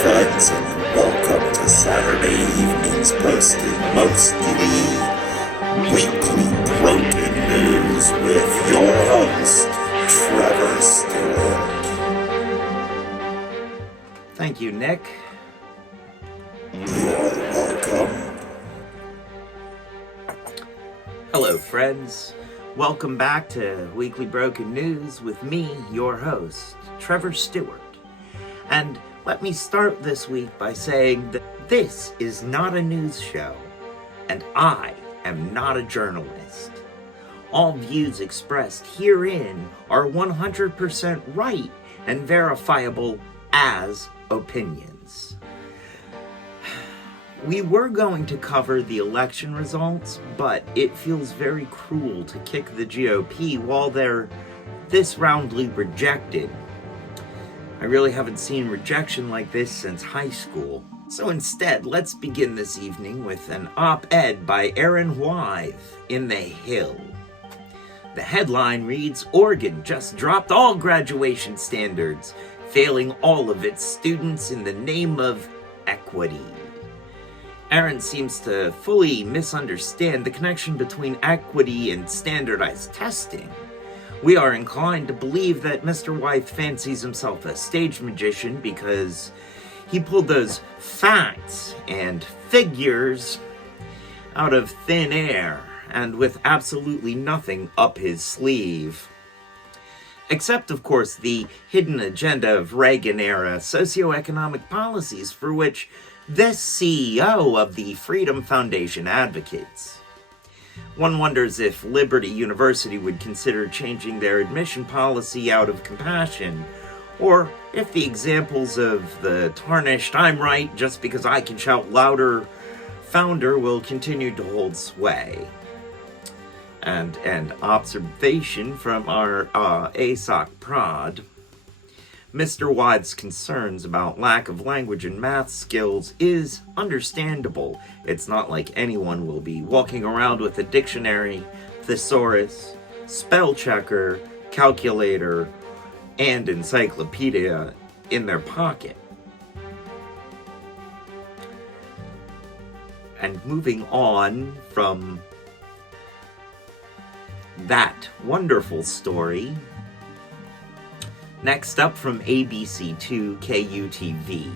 Friends, and welcome to Saturday evening's posted mostly weekly broken news with your host, Trevor Stewart. Thank you, Nick. You're welcome. Hello, friends. Welcome back to Weekly Broken News with me, your host, Trevor Stewart. And let me start this week by saying that this is not a news show, and I am not a journalist. All views expressed herein are 100% right and verifiable as opinions. We were going to cover the election results, but it feels very cruel to kick the GOP while they're this roundly rejected. I really haven't seen rejection like this since high school. So instead, let's begin this evening with an op-ed by Aaron Wythe in The Hill. The headline reads, "Oregon just dropped all graduation standards, failing all of its students in the name of equity." Aaron seems to fully misunderstand the connection between equity and standardized testing. We are inclined to believe that Mr. Wythe fancies himself a stage magician because he pulled those facts and figures out of thin air and with absolutely nothing up his sleeve. Except, of course, the hidden agenda of Reagan-era socioeconomic policies for which this CEO of the Freedom Foundation advocates. One wonders if Liberty University would consider changing their admission policy out of compassion, or if the examples of the tarnished "I'm right just because I can shout louder" founder will continue to hold sway. And an observation from our ASOC prod. Mr. Wythe's concerns about lack of language and math skills is understandable. It's not like anyone will be walking around with a dictionary, thesaurus, spell checker, calculator, and encyclopedia in their pocket. And moving on from that wonderful story, next up from ABC2 KUTV.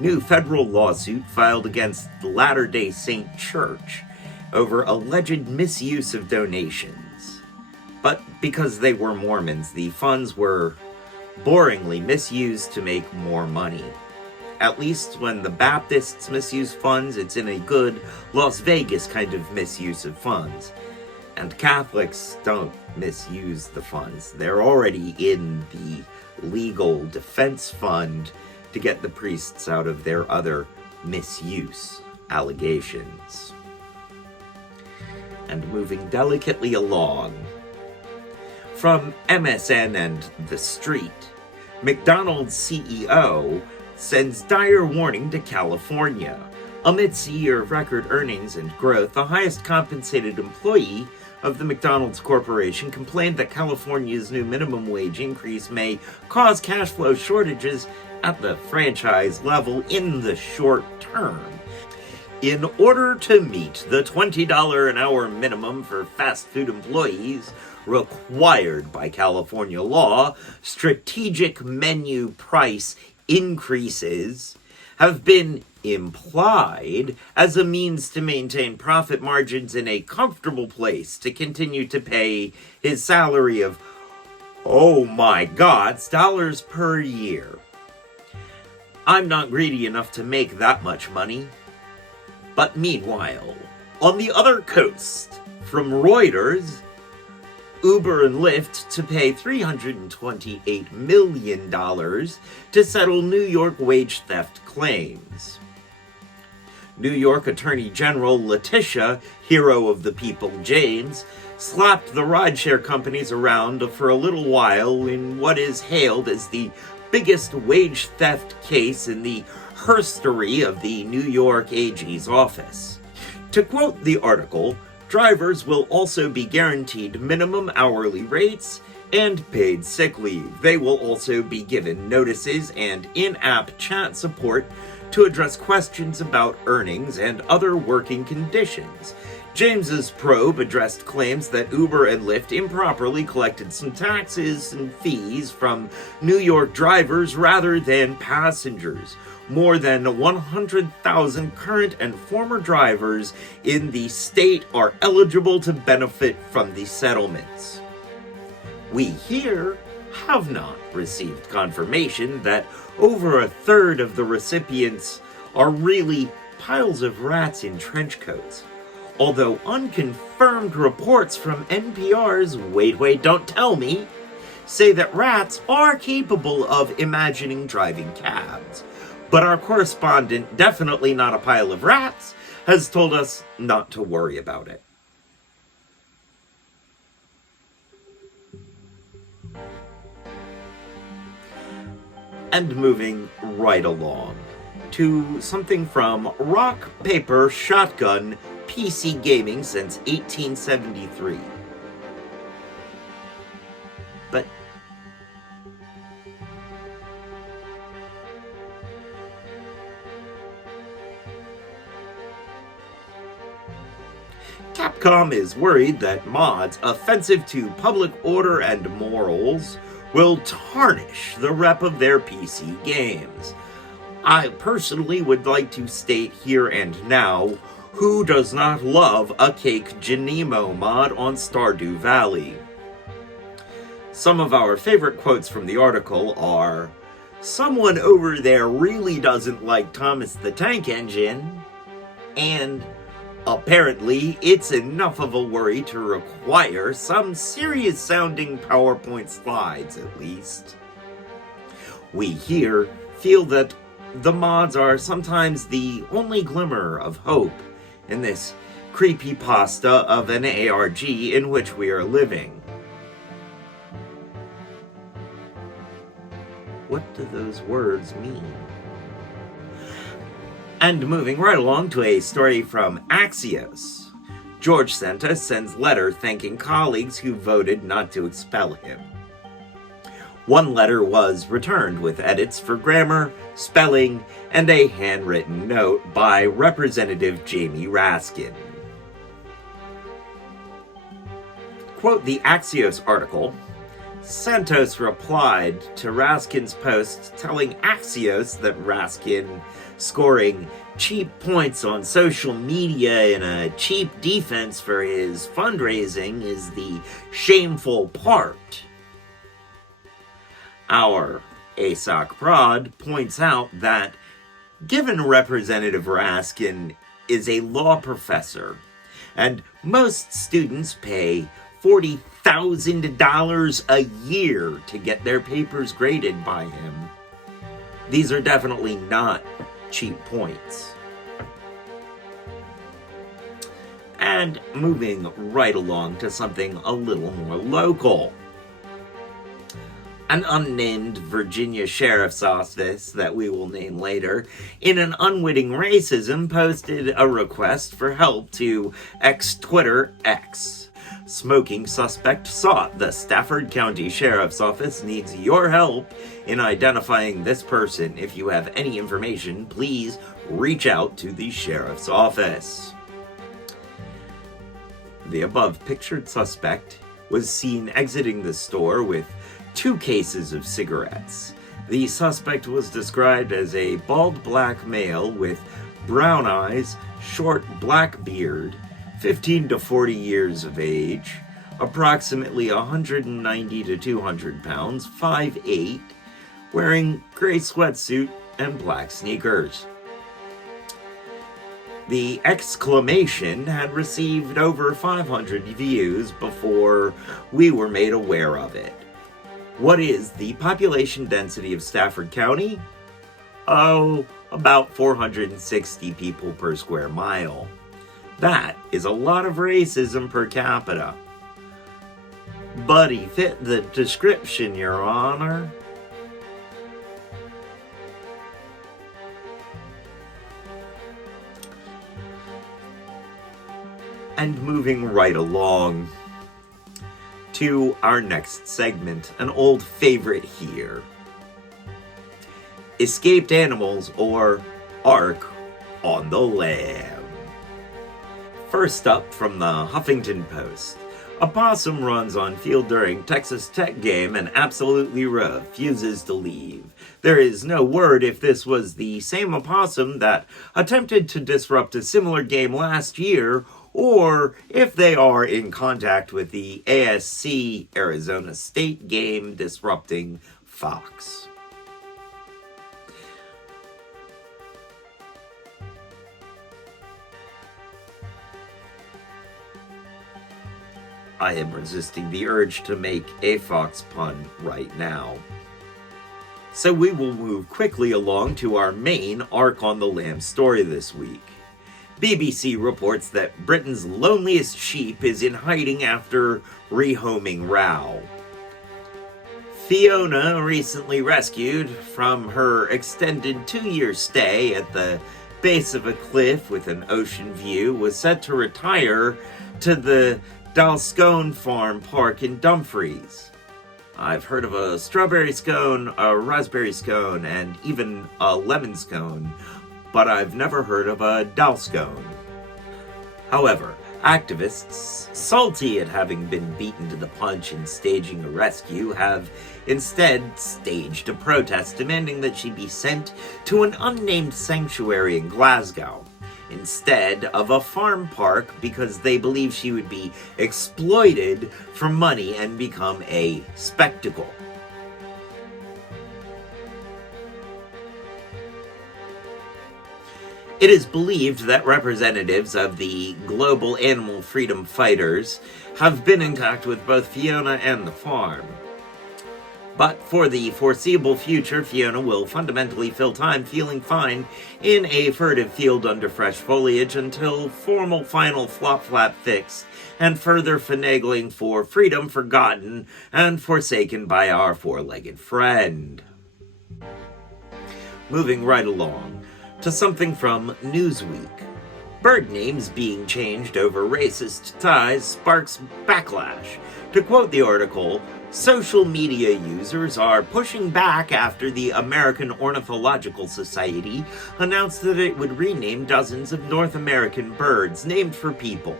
New federal lawsuit filed against the Latter-day Saint Church over alleged misuse of donations. But because they were Mormons, the funds were boringly misused to make more money. At least when the Baptists misuse funds, it's in a good Las Vegas kind of misuse of funds. And Catholics don't misuse the funds. They're already in the legal defense fund to get the priests out of their other misuse allegations. And moving delicately along, from MSN and The Street, McDonald's CEO sends dire warning to California. Amidst a year of record earnings and growth, the highest compensated employee of the McDonald's Corporation complained that California's new minimum wage increase may cause cash flow shortages at the franchise level in the short term. In order to meet the $20 an hour minimum for fast food employees required by California law, strategic menu price increases have been implied as a means to maintain profit margins in a comfortable place to continue to pay his salary of, oh my God, dollars per year. I'm not greedy enough to make that much money. But meanwhile, on the other coast, from Reuters, Uber and Lyft to pay $328 million to settle New York wage theft claims. New York Attorney General Letitia, hero of the people James, slapped the rideshare companies around for a little while in what is hailed as the biggest wage theft case in the history of the New York AG's office. To quote the article, drivers will also be guaranteed minimum hourly rates and paid sick leave. They will also be given notices and in-app chat support to address questions about earnings and other working conditions. James's probe addressed claims that Uber and Lyft improperly collected some taxes and fees from New York drivers rather than passengers. More than 100,000 current and former drivers in the state are eligible to benefit from the settlements. We here have not received confirmation that over a third of the recipients are really piles of rats in trench coats. Although unconfirmed reports from NPR's Wait, Don't Tell Me say that rats are capable of imagining driving cabs. But our correspondent, definitely not a pile of rats, has told us not to worry about it. And moving right along to something from Rock, Paper, Shotgun, PC Gaming since 1873. But Capcom is worried that mods offensive to public order and morals will tarnish the rep of their PC games. I personally would like to state here and now, who does not love a Cake Janemo mod on Stardew Valley? Some of our favorite quotes from the article are, "Someone over there really doesn't like Thomas the Tank Engine," and "Apparently, it's enough of a worry to require some serious-sounding PowerPoint slides, at least." We here feel that the mods are sometimes the only glimmer of hope in this creepypasta of an ARG in which we are living. What do those words mean? And moving right along to a story from Axios. George Santa sends letter thanking colleagues who voted not to expel him. One letter was returned with edits for grammar, spelling, and a handwritten note by Representative Jamie Raskin. Quote the Axios article, Santos replied to Raskin's post telling Axios that Raskin scoring cheap points on social media and a cheap defense for his fundraising is the shameful part. Our ASOC Prod points out that given Representative Raskin is a law professor and most students pay $40,000 a year to get their papers graded by him, these are definitely not cheap points. And moving right along to something a little more local. An unnamed Virginia sheriff's office that we will name later, in an unwitting racism, posted a request for help to ex-Twitter X. Smoking suspect sought the Stafford County Sheriff's Office needs your help in identifying this person. If you have any information, please reach out to the Sheriff's Office. The above pictured suspect was seen exiting the store with 2 cases of cigarettes. The suspect was described as a bald black male with brown eyes, short black beard, 15 to 40 years of age, approximately 190 to 200 pounds, 5'8", wearing gray sweatsuit and black sneakers. The exclamation had received over 500 views before we were made aware of it. What is the population density of Stafford County? Oh, about 460 people per square mile. That is a lot of racism per capita. Buddy fit the description, Your Honor. And moving right along to our next segment, an old favorite here. Escaped animals, or ARK on the lam. First up from the Huffington Post. A possum runs on field during Texas Tech game and absolutely refuses to leave. There is no word if this was the same opossum that attempted to disrupt a similar game last year, or if they are in contact with the ASC Arizona State game disrupting fox. I am resisting the urge to make a fox pun right now. So we will move quickly along to our main ARK on the lam story this week. BBC reports that Britain's loneliest sheep is in hiding after rehoming row. Fiona, recently rescued from her extended 2-year stay at the base of a cliff with an ocean view, was set to retire to the Dalscone Farm Park in Dumfries. I've heard of a strawberry scone, a raspberry scone, and even a lemon scone, but I've never heard of a Dalscone. However, activists, salty at having been beaten to the punch in staging a rescue, have instead staged a protest demanding that she be sent to an unnamed sanctuary in Glasgow, instead of a farm park, because they believe she would be exploited for money and become a spectacle. It is believed that representatives of the global animal freedom fighters have been in contact with both Fiona and the farm. But for the foreseeable future, Fiona will fundamentally fill time feeling fine in a furtive field under fresh foliage until formal final flop-flap fix and further finagling for freedom forgotten and forsaken by our four-legged friend. Moving right along to something from Newsweek. Bird names being changed over racist ties sparks backlash. To quote the article, social media users are pushing back after the American Ornithological Society announced that it would rename dozens of North American birds named for people.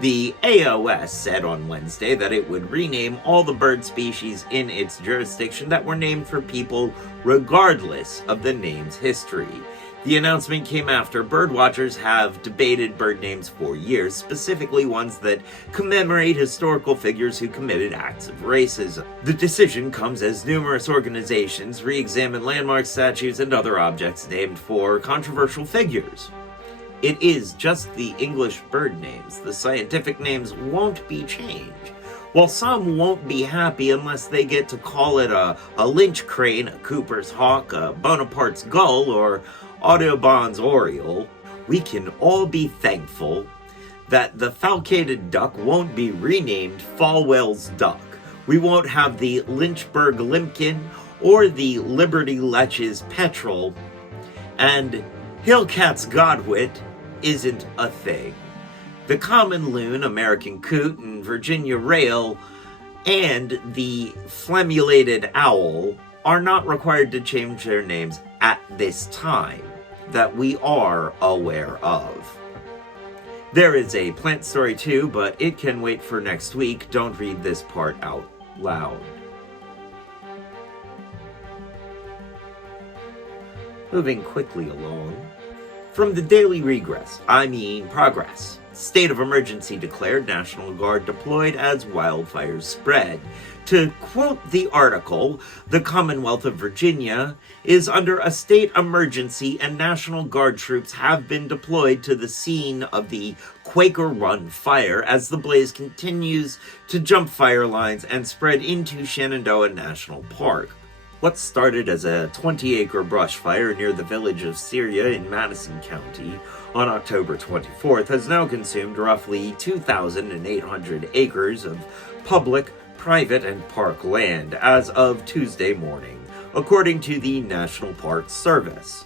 The AOS said on Wednesday that it would rename all the bird species in its jurisdiction that were named for people regardless of the name's history. The announcement came after birdwatchers have debated bird names for years, specifically ones that commemorate historical figures who committed acts of racism. The decision comes as numerous organizations re-examine landmarks, statues, and other objects named for controversial figures. It is just the English bird names. The scientific names won't be changed. While some won't be happy unless they get to call it a lynch crane, a Cooper's hawk, a Bonaparte's gull, or Audubon's oriole, we can all be thankful that the falcated duck won't be renamed Falwell's duck. We won't have the Lynchburg limpkin or the Liberty Lech's petrel, and Hillcat's godwit isn't a thing. The common loon, American coot, and Virginia rail, and the flammulated owl are not required to change their names at this time that we are aware of. There is a plant story too, but it can wait for next week. Don't read this part out loud. Moving quickly along. From the Daily Progress. State of emergency declared, National Guard deployed as wildfires spread. To quote the article, the Commonwealth of Virginia is under a state emergency and National Guard troops have been deployed to the scene of the Quaker Run fire as the blaze continues to jump fire lines and spread into Shenandoah National Park. What started as a 20-acre brush fire near the village of Syria in Madison County on October 24th has now consumed roughly 2,800 acres of public, private, and park land as of Tuesday morning, according to the National Park Service.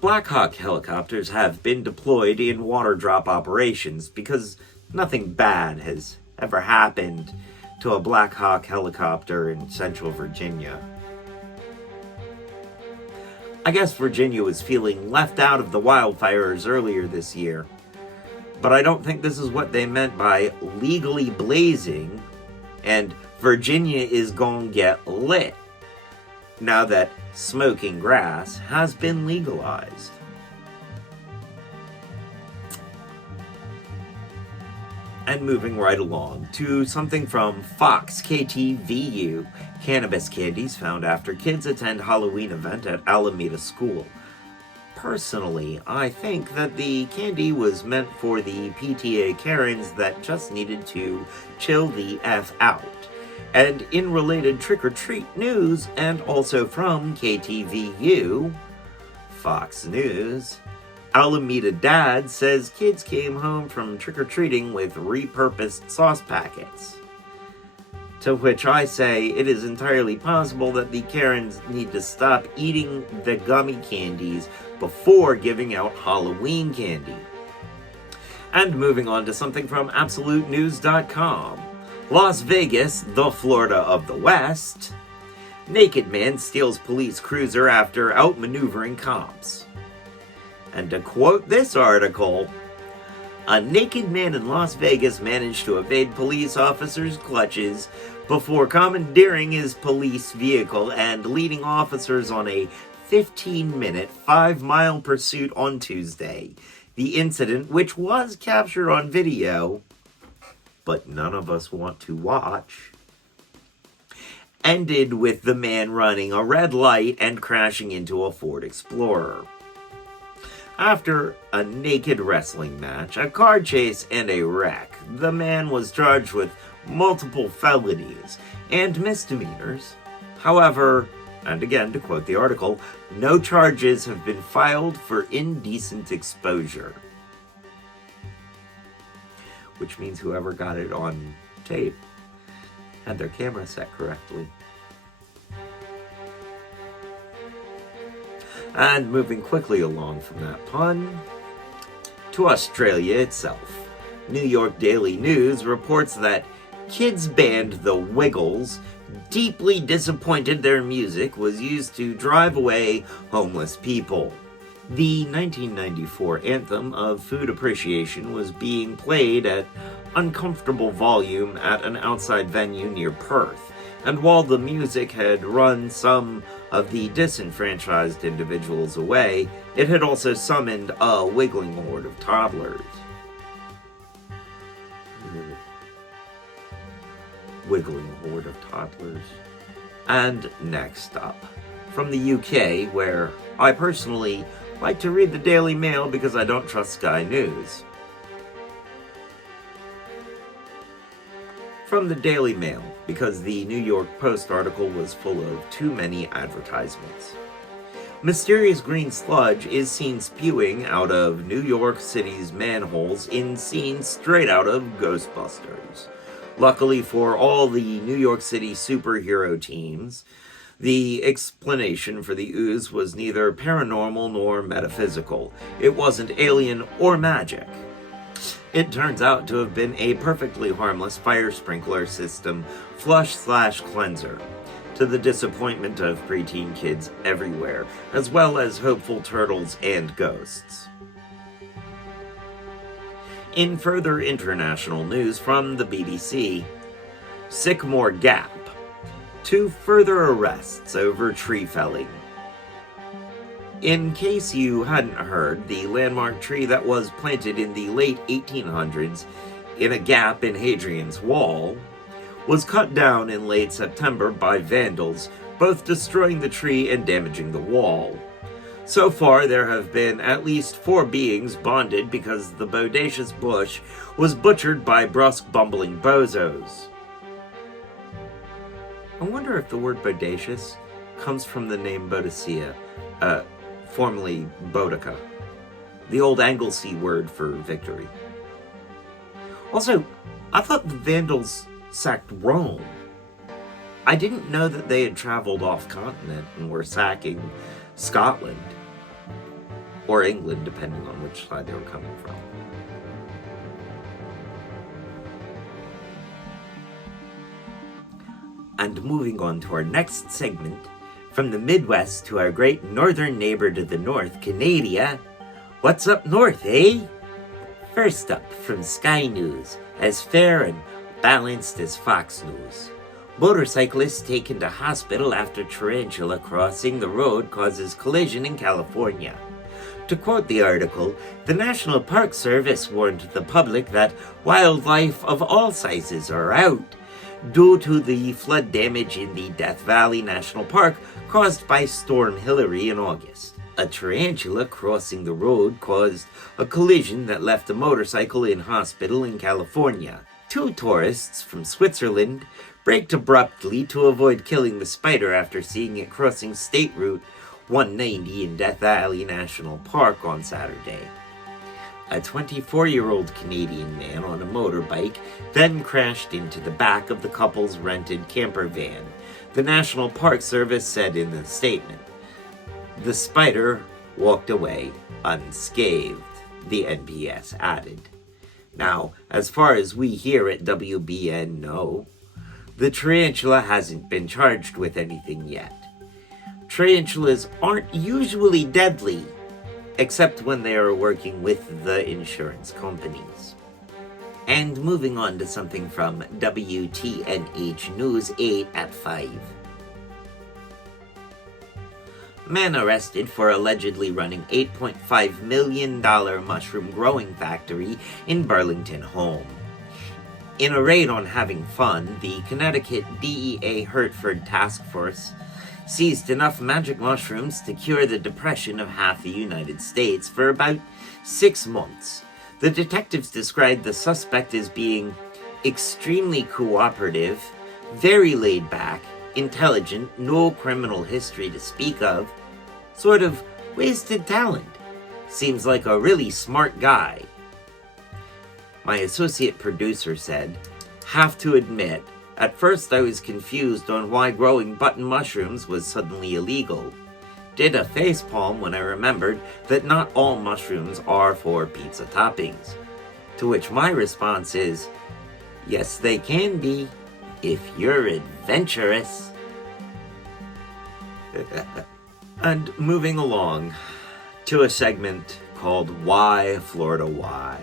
Black Hawk helicopters have been deployed in water drop operations because nothing bad has ever happened to a Black Hawk helicopter in central Virginia. I guess Virginia was feeling left out of the wildfires earlier this year, but I don't think this is what they meant by legally blazing and Virginia is gonna get lit now that smoking grass has been legalized. And moving right along to something from Fox KTVU, cannabis candies found after kids attend Halloween event at Alameda School. Personally, I think that the candy was meant for the PTA Karens that just needed to chill the F out. And in related trick-or-treat news, and also from KTVU, Fox News, Alameda dad says kids came home from trick-or-treating with repurposed sauce packets. To which I say it is entirely possible that the Karens need to stop eating the gummy candies before giving out Halloween candy. And moving on to something from AbsoluteNews.com. Las Vegas, the Florida of the West. Naked man steals police cruiser after outmaneuvering cops. And to quote this article, a naked man in Las Vegas managed to evade police officers' clutches before commandeering his police vehicle and leading officers on a 15-minute, 5-mile pursuit on Tuesday. The incident, which was captured on video, but none of us want to watch, ended with the man running a red light and crashing into a Ford Explorer. After a naked wrestling match, a car chase, and a wreck, the man was charged with multiple felonies and misdemeanors. However, and again to quote the article, no charges have been filed for indecent exposure. Which means whoever got it on tape had their camera set correctly. And moving quickly along from that pun, to Australia itself. New York Daily News reports that kids band The Wiggles deeply disappointed their music was used to drive away homeless people. The 1994 anthem of food appreciation was being played at uncomfortable volume at an outside venue near Perth, and while the music had run some of the disenfranchised individuals away, it had also summoned a wiggling horde of toddlers. Wiggling horde of toddlers. And next up, from the UK, where I personally like to read the Daily Mail because I don't trust Sky News. From the Daily Mail, because the New York Post article was full of too many advertisements. Mysterious green sludge is seen spewing out of New York City's manholes in scenes straight out of Ghostbusters. Luckily for all the New York City superhero teams, the explanation for the ooze was neither paranormal nor metaphysical. It wasn't alien or magic. It turns out to have been a perfectly harmless fire sprinkler system flush/cleanser, to the disappointment of preteen kids everywhere, as well as hopeful turtles and ghosts. In further international news from the BBC, Sycamore Gap, 2 further arrests over tree felling. In case you hadn't heard, the landmark tree that was planted in the late 1800s in a gap in Hadrian's Wall was cut down in late September by vandals, both destroying the tree and damaging the wall. So far, there have been at least 4 beings bonded because the bodacious bush was butchered by brusque, bumbling bozos. I wonder if the word bodacious comes from the name Boadicea, formerly Boudica, the old Anglesey word for victory. Also, I thought the Vandals sacked Rome. I didn't know that they had traveled off-continent and were sacking Scotland, or England, depending on which side they were coming from. And moving on to our next segment, from the Midwest to our great northern neighbor to the north, Canada. What's up north, eh? First up, from Sky News, as fair and balanced as Fox News. Motorcyclist taken to hospital after tarantula crossing the road causes collision in California. To quote the article, the National Park Service warned the public that wildlife of all sizes are out due to the flood damage in the Death Valley National Park caused by Storm Hilary in August. A tarantula crossing the road caused a collision that left a motorcycle in hospital in California. Two tourists from Switzerland braked abruptly to avoid killing the spider after seeing it crossing State Route 190 in Death Valley National Park on Saturday. A 24-year-old Canadian man on a motorbike then crashed into the back of the couple's rented camper van, the National Park Service said in the statement. The spider walked away unscathed, the NPS added. Now, as far as we here at WBN know, the tarantula hasn't been charged with anything yet. Tarantulas aren't usually deadly, except when they are working with the insurance companies. And moving on to something from WTNH News 8 at 5. Man arrested for allegedly running $8.5 million mushroom growing factory in Burlington home. In a raid on having fun, the Connecticut DEA Hertford Task Force seized enough magic mushrooms to cure the depression of half the United States for about 6 months. The detectives described the suspect as being extremely cooperative, very laid back, intelligent, no criminal history to speak of, sort of wasted talent. Seems like a really smart guy. My associate producer said, "Have to admit, at first I was confused on why growing button mushrooms was suddenly illegal. Did a facepalm when I remembered that not all mushrooms are for pizza toppings. To which my response is, yes they can be, if you're adventurous." And moving along to a segment called Why Florida Why.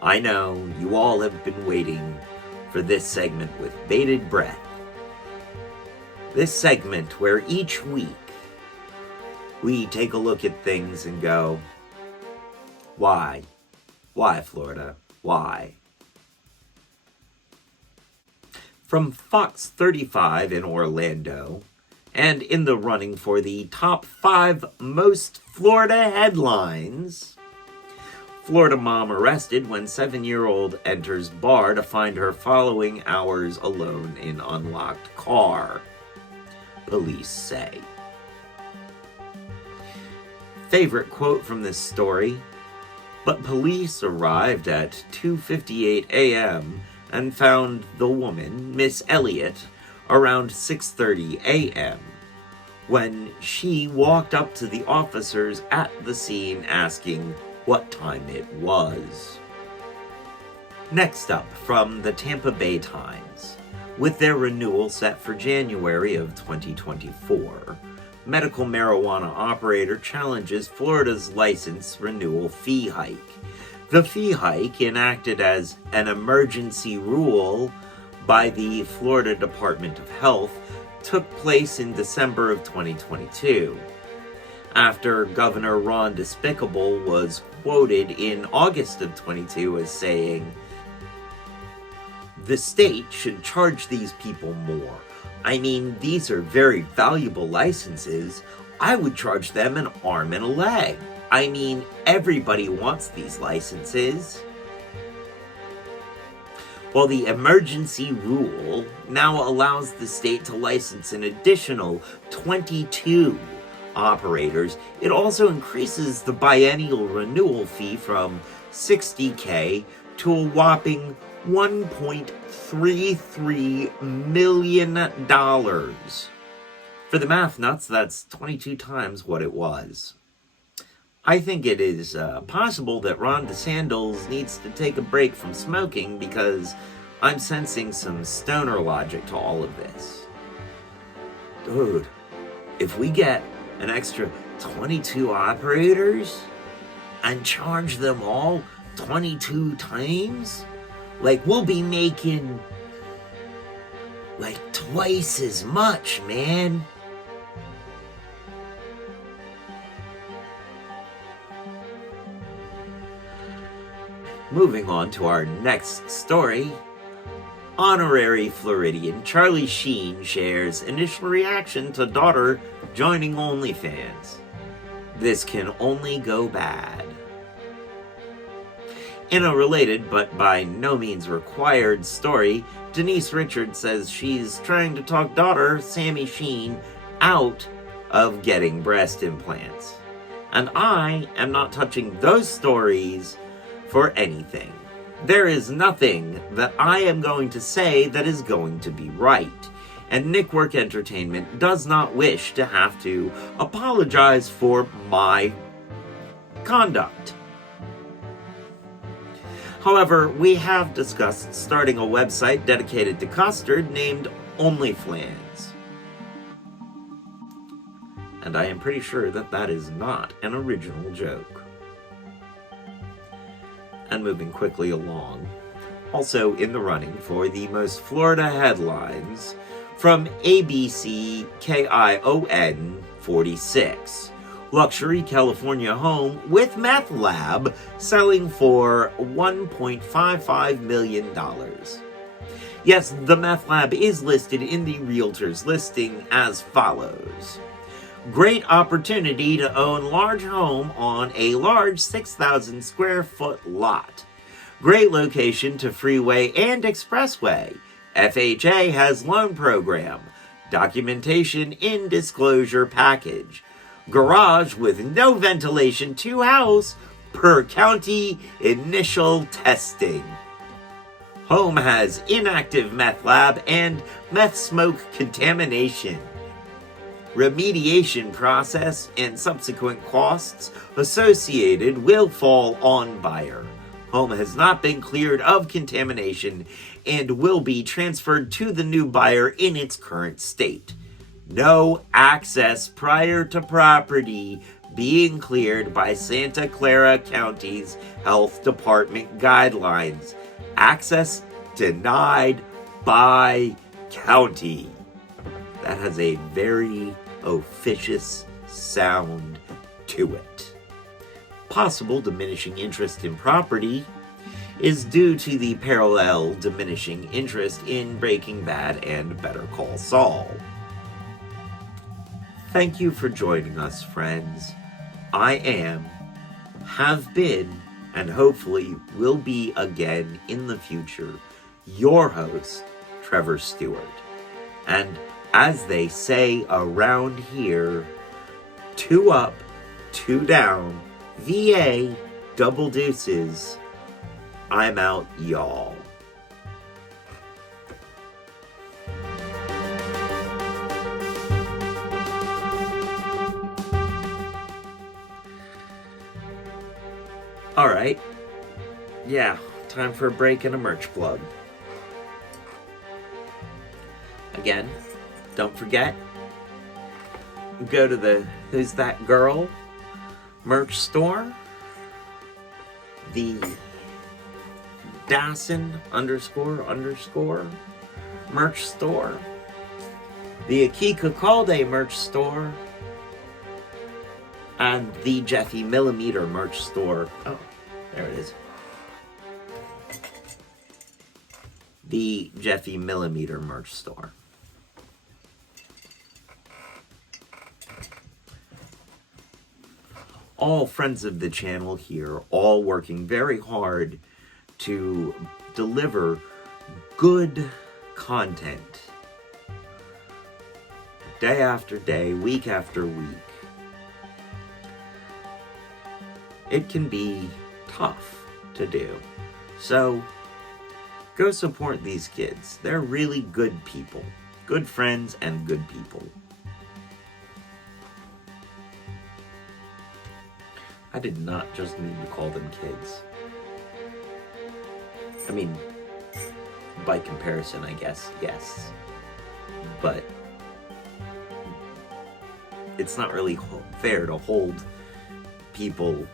I know you all have been waiting for this segment with bated breath. This segment where each week we take a look at things and go, why? Why, Florida? Why? From Fox 35 in Orlando, and in the running for the top 5 most Florida headlines, Florida mom arrested when 7-year-old enters bar to find her following hours alone in unlocked car, police say. Favorite quote from this story, but police arrived at 2:58 a.m. and found the woman, Miss Elliott, around 6:30 a.m. when she walked up to the officers at the scene asking what time it was. Next up, from the Tampa Bay Times. With their renewal set for January of 2024, medical marijuana operator challenges Florida's license renewal fee hike. The fee hike, enacted as an emergency rule by the Florida Department of Health, took place in December of 2022. After Governor Ron DeSpicable was quoted in August of 22 as saying, "The state should charge these people more. I mean, these are very valuable licenses. I would charge them an arm and a leg. I mean, everybody wants these licenses." While the emergency rule now allows the state to license an additional 22 operators, it also increases the biennial renewal fee from $60K to a whopping $1.33 million. For the math nuts, that's 22 times what it was. I think it is possible that Ron DeSantis needs to take a break from smoking because I'm sensing some stoner logic to all of this. Dude, if we get an extra 22 operators and charge them all 22 times, like, we'll be making like twice as much, man. Moving on to our next story, honorary Floridian Charlie Sheen shares initial reaction to daughter joining OnlyFans. This can only go bad. In a related but by no means required story, Denise Richards says she's trying to talk daughter Sammy Sheen out of getting breast implants. And I am not touching those stories for anything. There is nothing that I am going to say that is going to be right. And Nikwörk Entertainment does not wish to have to apologize for my conduct. However, we have discussed starting a website dedicated to custard named OnlyFlans. And I am pretty sure that that is not an original joke. And moving quickly along, also in the running for the most Florida headlines from ABC KION 46. Luxury California home with meth lab selling for $1.55 million. Yes, the meth lab is listed in the realtor's listing as follows. Great opportunity to own large home on a large 6,000 square foot lot. Great location to freeway and expressway. FHA has loan program. Documentation in disclosure package. Garage with no ventilation to house per county initial testing. Home has inactive meth lab and meth smoke contamination. Remediation process and subsequent costs associated will fall on buyer. Home has not been cleared of contamination and will be transferred to the new buyer in its current state. No access prior to property being cleared by Santa Clara County's Health Department guidelines. Access denied by county. That has a very officious sound to it. Possible diminishing interest in property is due to the parallel diminishing interest in Breaking Bad and Better Call Saul. Thank you for joining us, friends. I am, have been, and hopefully will be again in the future, your host, Trevor Stewart. And as they say around here, 2 up, 2 down, VA, double deuces. I'm out, y'all. Alright. Yeah, time for a break and a merch plug. Again, don't forget, go to the Who's That Girl merch store, the Dassin __ merch store, the Akika Calde merch store, and the Jeffy Millimeter merch store. Oh, there it is. The Jeffy Millimeter merch store. All friends of the channel here, all working very hard to deliver good content day after day, week after week, it can be tough to do. So go support these kids. They're really good people, good friends and good people. I did not just mean to call them kids. I mean, by comparison, I guess, yes. But it's not really fair to hold people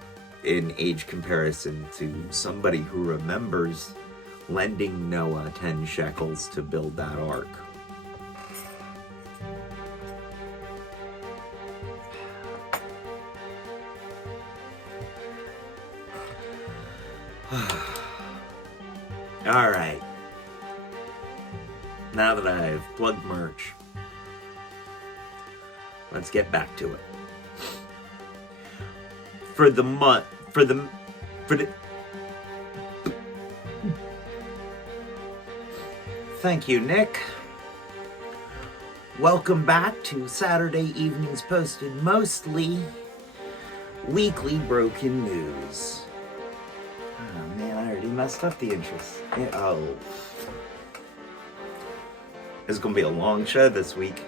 in age comparison to somebody who remembers lending Noah 10 shekels to build that ark. All right. Now that I've plugged merch, let's get back to it. For the Thank you, Nick. Welcome back to Saturday Evenings Posted Mostly Weekly Broken News. Oh man, I already messed up the intros. Oh. This is gonna be a long show this week.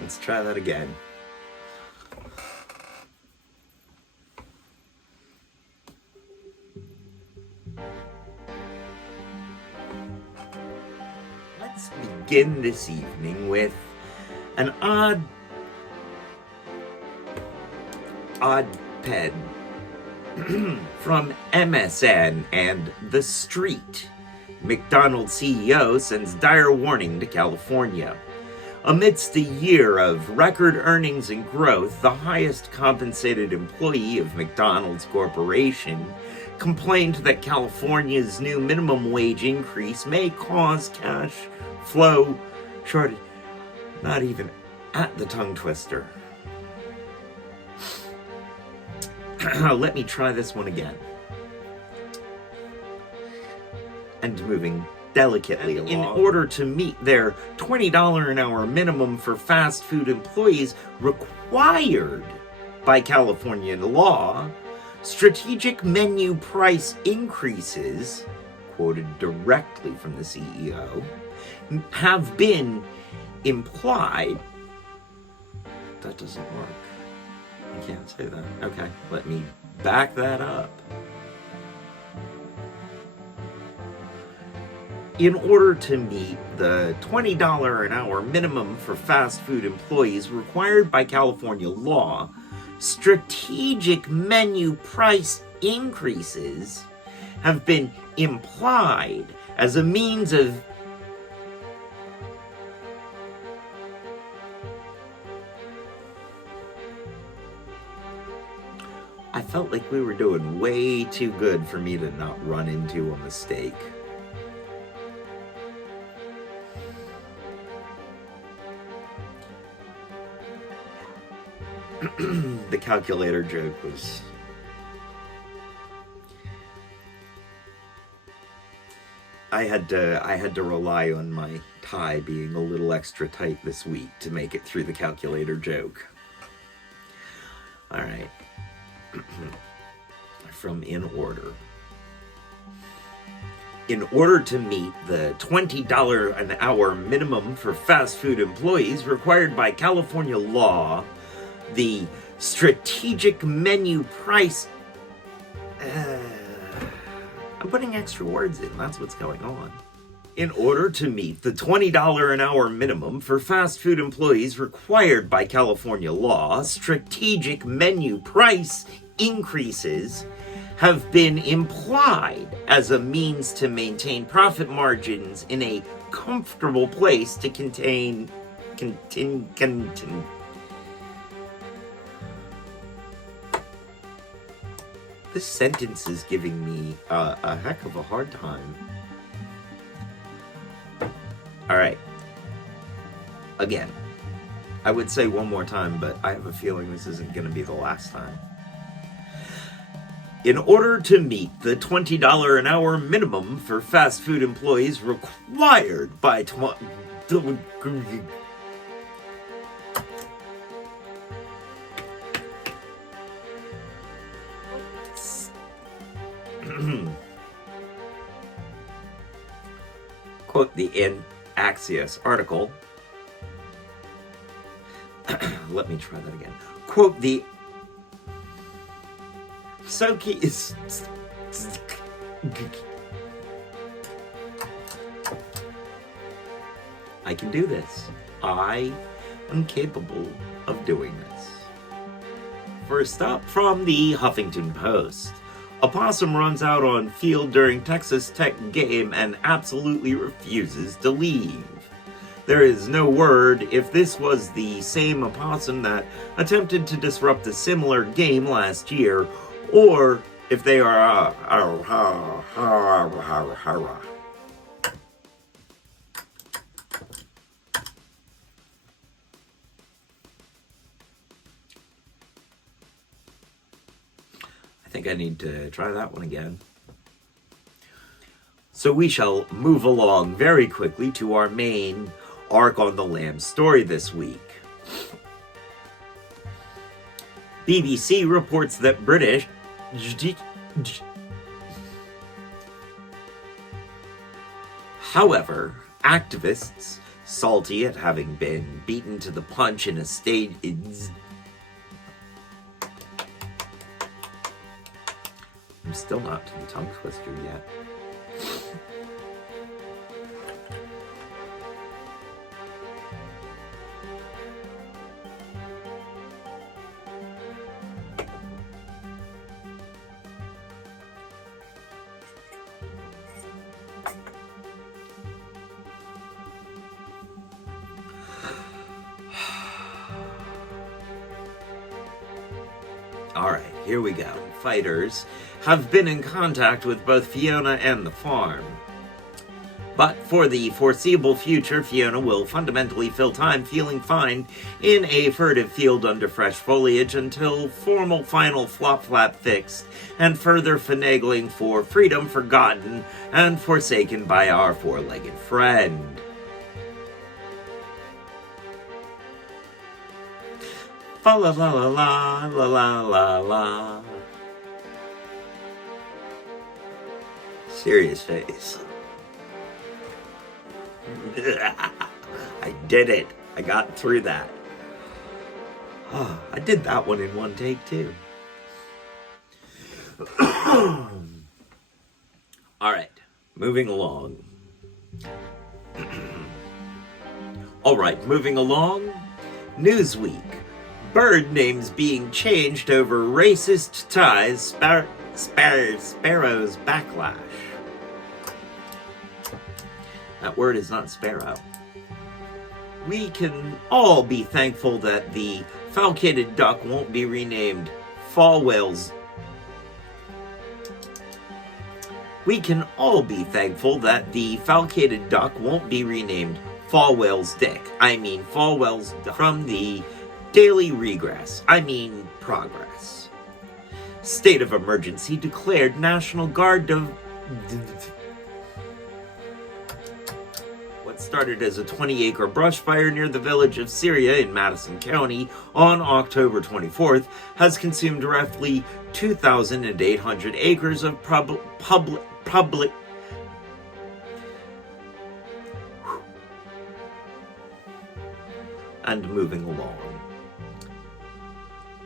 Let's try that again. Let's begin this evening with an odd ped from MSN and The Street. McDonald's CEO sends dire warning to California. Amidst a year of record earnings and growth, the highest compensated employee of McDonald's Corporation complained that California's new minimum wage increase may cause cash flow shortage. Not even at the tongue twister. Let me try this one again. And moving delicately along. In order to meet their $20 an hour minimum for fast food employees required by Californian law, strategic menu price increases, quoted directly from the CEO, have been implied. That doesn't work. I can't say that. Okay, let me back that up. In order to meet the $20 an hour minimum for fast food employees required by California law, strategic menu price increases have been implied as a means of I felt like we were doing way too good for me to not run into a mistake. The calculator joke was... I had to rely on my tie being a little extra tight this week to make it through the calculator joke. All right. From In Order. In order to meet the $20 an hour minimum for fast food employees required by California law, the strategic menu price... I'm putting extra words in, that's what's going on. In order to meet the $20 an hour minimum for fast food employees required by California law, strategic menu price increases have been implied as a means to maintain profit margins in a comfortable place to This sentence is giving me a heck of a hard time. All right. Again, I would say one more time, but I have a feeling this isn't going to be the last time. In order to meet the $20 an hour minimum for fast food employees required by quote the Axios article. Let me try that again. Quote the Soki is. I can do this. I am capable of doing this. First up, from the Huffington Post. A possum runs out on field during Texas Tech game and absolutely refuses to leave. There is no word if this was the same opossum that attempted to disrupt a similar game last year, or if they are I think I need to try that one again. So we shall move along very quickly to our main Ark on the Lamb story this week. BBC reports that British however, activists, salty at having been beaten to the punch in a state I'm still not to the tongue twister yet. All right, here we go. Fighters have been in contact with both Fiona and the farm. But for the foreseeable future, Fiona will fundamentally fill time feeling fine in a furtive field under fresh foliage until formal final flop-flap fixed and further finagling for freedom forgotten and forsaken by our four-legged friend. Fa la la la la la la la la. Serious face. I did it. I got through that. Oh, I did that one in one take too. All right, moving along. All right, moving along. Newsweek. Bird names being changed over racist ties. Sparrow's backlash. That word is not sparrow. We can all be thankful that the falcated duck won't be renamed Falwell's. We can all be thankful that the falcated duck won't be renamed Falwell's dick. I mean Falwell's duck. From the Daily Regress. I mean progress. State of emergency declared. National Guard of... What started as a 20-acre brush fire near the village of Syria in Madison County on October 24th has consumed roughly 2,800 acres of public... And moving along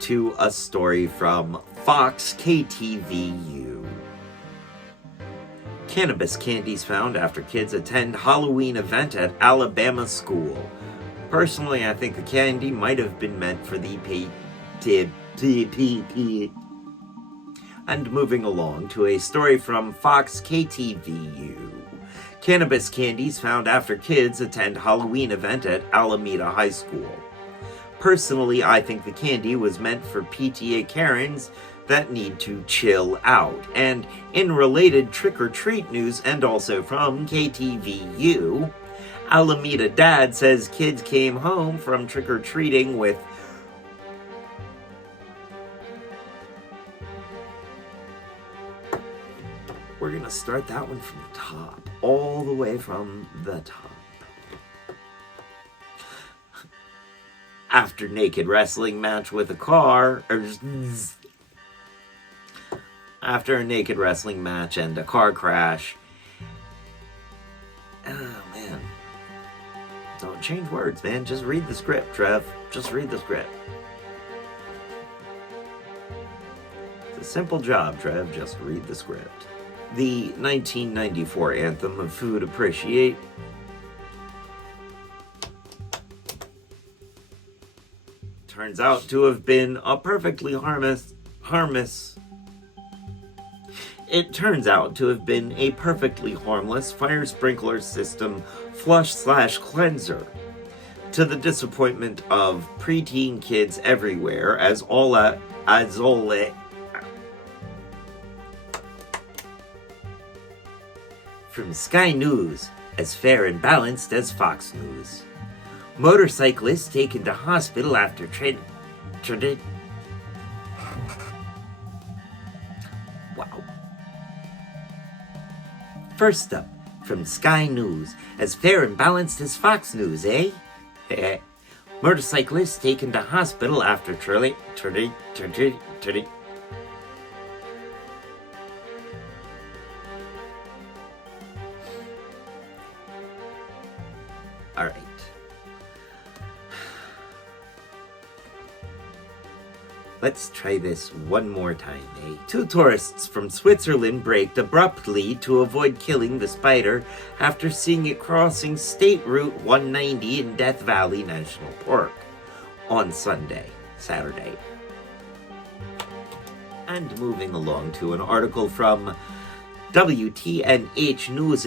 to a story from Fox KTVU. Cannabis candies found after kids attend Halloween event at Alabama school. Personally, I think the candy might have been meant for the PPP. And moving along to a story from Fox KTVU. Cannabis candies found after kids attend Halloween event at Alameda High School. Personally, I think the candy was meant for PTA Karens that need to chill out. And in related trick-or-treat news, and also from KTVU, Alameda dad says kids came home from trick-or-treating with gonna start that one from the top, all the way from the top. After naked wrestling match with a car, after a naked wrestling match and a car crash. Oh, man. Don't change words, man. Just read the script, Trev. Just read the script. It's a simple job, Trev. Just read the script. The 1994 anthem of food appreciate turns out to have been a perfectly harmless. It turns out to have been a perfectly harmless fire sprinkler system flush/cleanser, to the disappointment of preteen kids everywhere, from Sky News, as fair and balanced as Fox News. Motorcyclist taken to hospital after Wow. First up, from Sky News, as fair and balanced as Fox News, eh? Motorcyclist taken to hospital after All right. Let's try this one more time, eh? 2 tourists from Switzerland braked abruptly to avoid killing the spider after seeing it crossing State Route 190 in Death Valley National Park on Saturday. And moving along to an article from WTNH News.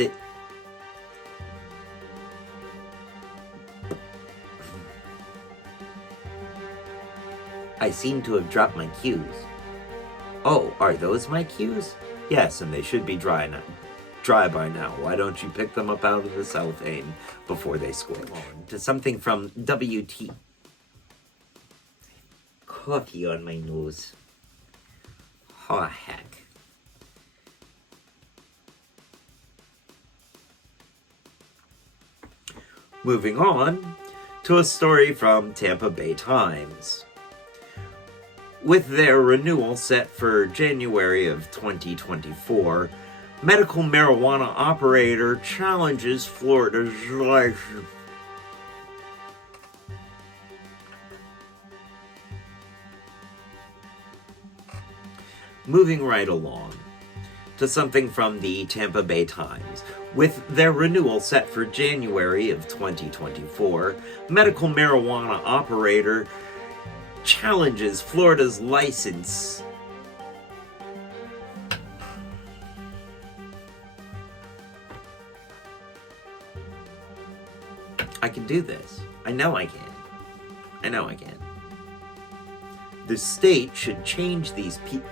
I seem to have dropped my cues. Oh, are those my cues? Yes, and they should be dry by now. Why don't you pick them up out of the cellophane before they squib? On to something from WT. Coffee on my nose. Oh, heck. Moving on to a story from Tampa Bay Times. With their renewal set for January of 2024, medical marijuana operator challenges Florida's license. Moving right along to something from the Tampa Bay Times. With their renewal set for January of 2024, medical marijuana operator challenges Florida's license. I can do this. I know I can. The state should change these people.